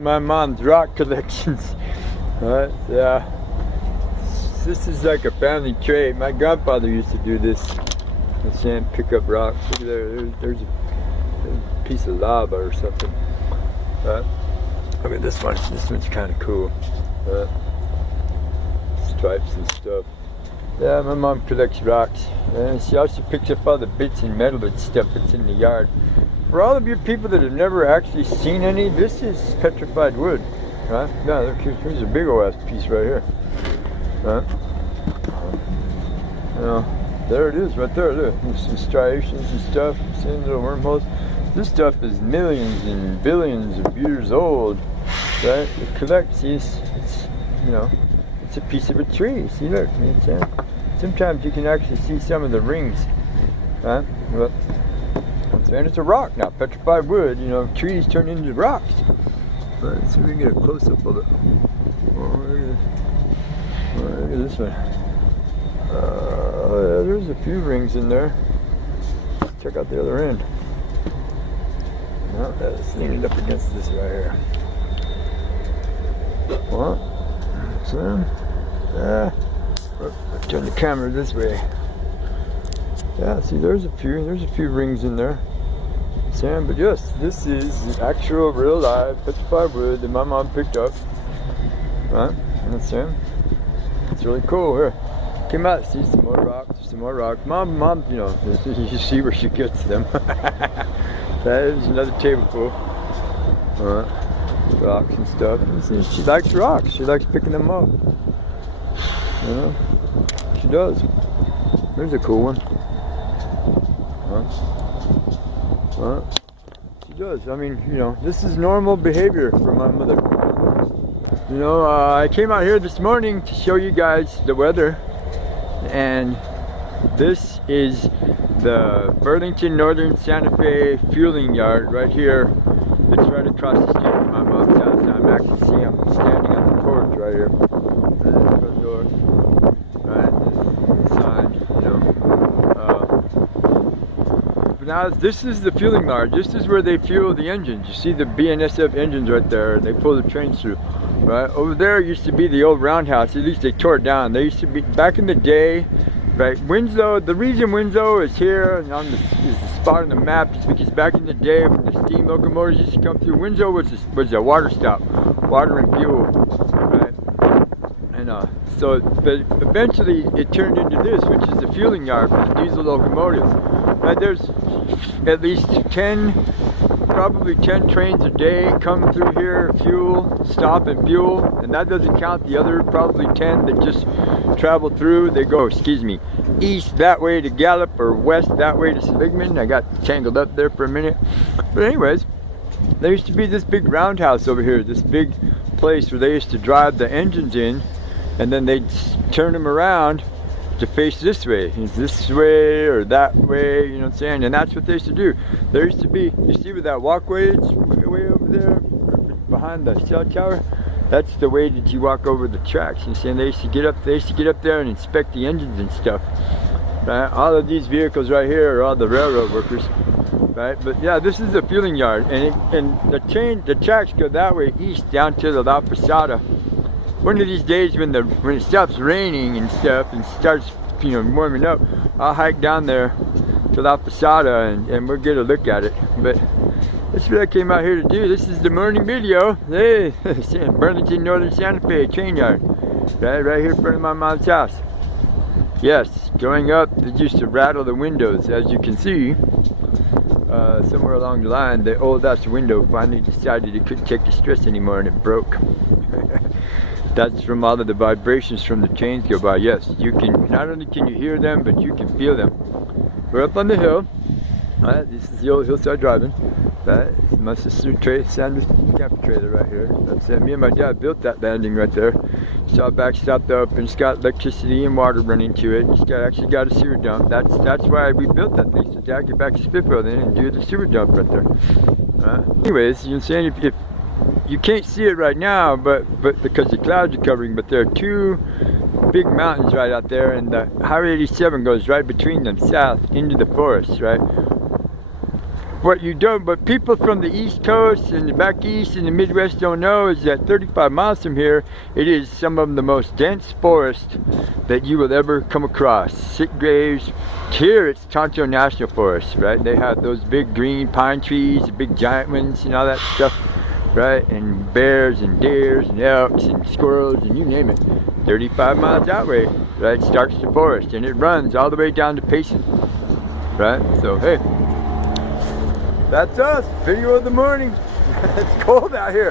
My mom's rock collections. Alright, yeah. This is like a family trait. My grandfather used to do this. Pick up rocks. Look there, there's a piece of lava or something. Look at this one. This one's kind of cool. Stripes and stuff. Yeah, my mom collects rocks. And she also picks up all the bits and metal and stuff that's in the yard. For all of you people that have never actually seen any, this is petrified wood. Right? No, here's a big old ass piece right here. Right? You know, there it is right there. Look, there's some striations and stuff. Seeing little wormholes. This stuff is millions and billions of years old. Right? It collects these. It's, you know, it's a piece of a tree. See, look. You know what I'm saying? Sometimes you can actually see some of the rings. Right? But I'm saying it's a rock now. Petrified wood. You know, trees turn into rocks. Right, let's see if we can get a close-up of it. Look at this one. Yeah, there's a few rings in there. Check out the other end. No, that's leaning up against this right here. Well, so, yeah. Let's turn the camera this way. Yeah, see, there's a few rings in there. Sam, but yes, this is actual, real live petrified wood that my mom picked up. Right? That's Sam. It's really cool. Here, came out, see some more rocks. Mom, you know, you see where she gets them. That is another tableful. Rocks and stuff. See, she likes rocks. She likes picking them up. You know, she does. There's a cool one. She does. I mean, you know, this is normal behavior for my mother. You know, I came out here this morning to show you guys the weather, and this is the Burlington Northern Santa Fe fueling yard right here. It's right across the street from my mom's house. I'm standing on the porch right here. Right at the front door. Right, this sign, you know. Now this is the fueling yard. This is where they fuel the engines. You see the BNSF engines right there, and they pull the trains through. Right over there used to be the old roundhouse. At least they tore it down. They used to be back in the day. Right, Winslow. The reason Winslow is here and on is the spot on the map is because back in the day when the steam locomotives used to come through, Winslow was a water stop, water and fuel. Right, and so but eventually it turned into this, which is the fueling yard for the diesel locomotives. Right, there's at least 10, probably 10 trains a day come through here, fuel, stop and fuel, and that doesn't count the other probably 10 that just travel through. They go, east that way to Gallup or west that way to Seligman. I got tangled up there for a minute. But anyways, there used to be this big roundhouse over here, this big place where they used to drive the engines in, and then they'd turn them around to face this way or that way, you know what I'm saying? And that's what they used to do. There used to be, you see where that walkway is way over there behind the cell tower? That's the way that you walk over the tracks. You know what I'm saying? They used to get up there and inspect the engines and stuff. Right? All of these vehicles right here are all the railroad workers. Right? But yeah, this is the fueling yard, and the tracks go that way east down to the La Posada. One of these days when it stops raining and stuff and starts, you know, warming up, I'll hike down there to La Posada and we'll get a look at it. But that's what I came out here to do. This is the morning video. Hey, Burlington Northern Santa Fe train yard, right here in front of my mom's house. Yes, growing up, they used to rattle the windows, as you can see. Somewhere along the line, the old ass window finally decided it couldn't take the stress anymore and it broke. That's from all of the vibrations from the trains go by. Yes, you can, not only can you hear them, but you can feel them. We're up on the hill. This is the old hillside driving. It's my sister Sandra's camper trailer right here. That's it. Me and my dad built that landing right there. It's all backstopped up and it's got electricity and water running to it. It's actually got a sewer dump. That's why we built that thing, so Dad get back to Spitfire then and do the sewer dump right there. Anyways, you know what I'm saying? If you can't see it right now, but because the clouds are covering, but there are two big mountains right out there, and the Highway 87 goes right between them south into the forest, right? what you don't, but people from the East Coast and the back east and the Midwest don't know is that 35 miles from here, it is some of the most dense forest that you will ever come across. Sitgraves. Here it's Tonto National Forest, right? They have those big green pine trees, the big giant ones and all that stuff, right? And bears and deers and elks and squirrels and you name it. 35 miles that way, right? Starts the forest and it runs all the way down to Payson, right? So hey, that's us. Video of the morning. It's cold out here.